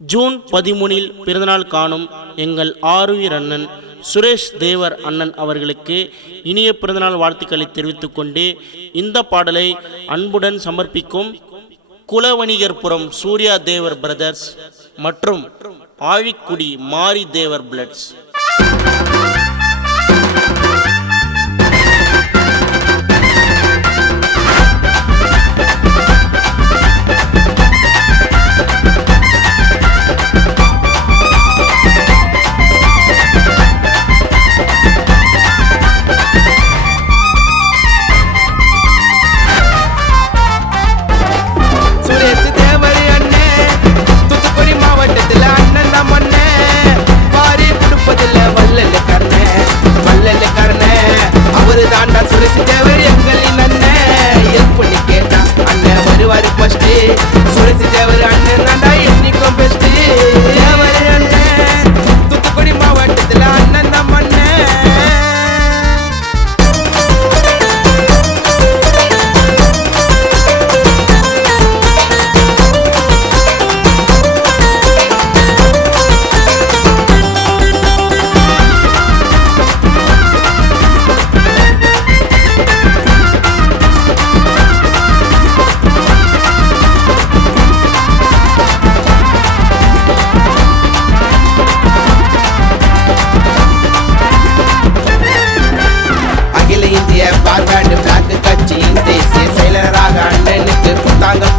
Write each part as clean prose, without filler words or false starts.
June 13 பிறந்தநாள் காணும் எங்கள் ஆருயிர் அண்ணன் சுரேஷ் தேவர் அண்ணன் அவர்களுக்கு இனிய பிறந்தநாள் வாழ்த்துக்களை தெரிவித்துக் கொண்டு இந்த பாடலை அன்புடன் சமர்ப்பிக்கும் குலவணிகர்புரம் சூர்யா தேவர் பிரதர்ஸ் மற்றும் ஆழிக்குடி மாரி தேவர் பிளட்ஸ்.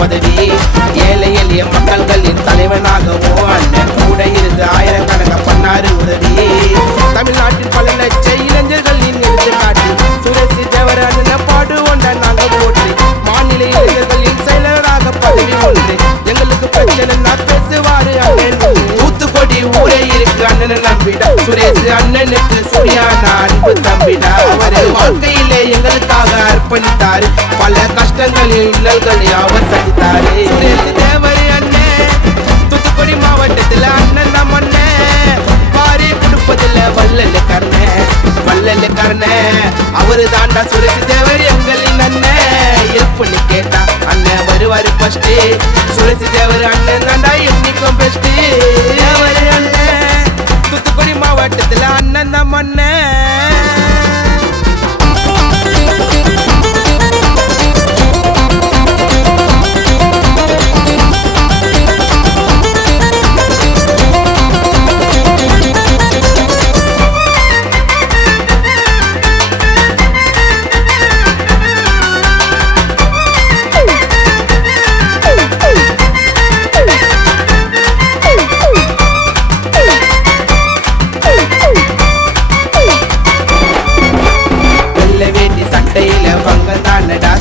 பதவி ஏழை எளிய மக்கள்களின் தலைவனாகவோ அண்ணன் கூட இருந்து ஆயிரக்கணக்க பண்ணாறு உதவி. தமிழ்நாட்டின் பல லட்ச இளைஞர்களின் எடுத்துக்காட்டி சுரேஷ் தேவர் அண்ணன் பாடு ஒன்ற நாங்கள் போற்றி மாநில இளைஞர்களின் செயலராக பதவி ஒன்று எங்களுக்கு பிரச்சனை நான் பேசுவாரு அண்ணன். தூத்துக்குடி ஊரே இருக்கு அண்ணனை நம்பிடா சுரேஷ் அண்ணனுக்கு சூர்யான அன்பு தம்பிடா. அவரு வாழ்க்கையிலே எங்களுக்காக அர்ப்பணித்தாரு பல கஷ்டங்களில் இன்னல்களை அவர் சந்தித்தாரு. சுரேஷ் தேவர் அண்ணன் தூத்துக்குடி மாவட்டத்தில் அண்ணன் தான் அண்ணன் பாரி கொடுப்பதில்ல வல்லல் கர்ண அவரு தாண்டா சுரேஷ் தேவர் எங்களின் அண்ணன். எப்பன்னு கேட்டா அண்ணன் வருவாரு ஃபர்ஸ்ட். சுரேஷ் தேவர் அண்ணன் தாண்டா என்னைக்கும் பெஸ்ட். தேவர் அண்ணன் தூத்துக்குடி மாவட்டத்தில் அண்ணன் தான் அண்ணன்.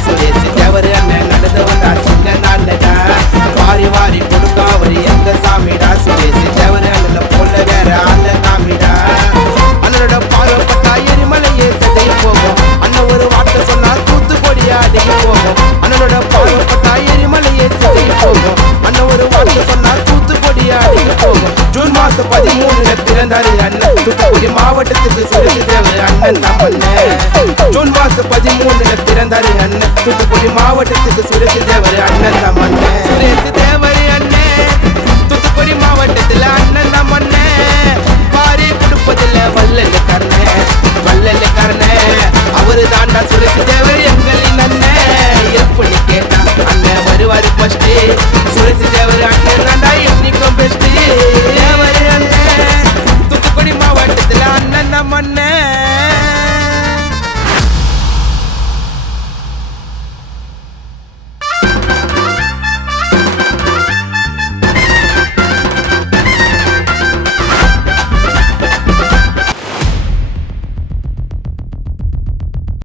சுரேஷ் தேவர் அண்ணன் நடந்து வந்தார் சின்ன நாண்டடா வாரி வாரி கொடுக்க அவர் எங்க சாமிடா. சுரேஷ் தேவர் அண்ணன் போல வேற ஆள காமிடா. அண்ணனோட பாவப்பட்டா எரிமலையே சதை போகும். அண்ணன் ஒரு வார்த்தை சொன்னால் தூத்துக்குடி அடிக்க போகும். அண்ணனோட பாவப்பட்டா எரிமலையே சதை போகும். அண்ணன் ஒரு வார்த்தை சொன்னால் தூத்துக்குடி அடிக்க போகும். ஜூன் மாசம் 13 பிறந்தாரு அண்ணன் தூத்துக்குடி மாவட்டத்துக்கு சுரேஷ் தேவர் அண்ணன் தான் அண்ணன். ஜூன் மாசம் 13 பிறந்தாரு அண்ணன் தூத்துக்குடி மாவட்டத்துக்கு சுரேஷ் தேவர் அண்ணன் தான் அண்ணன். சுரேஷ் தேவர்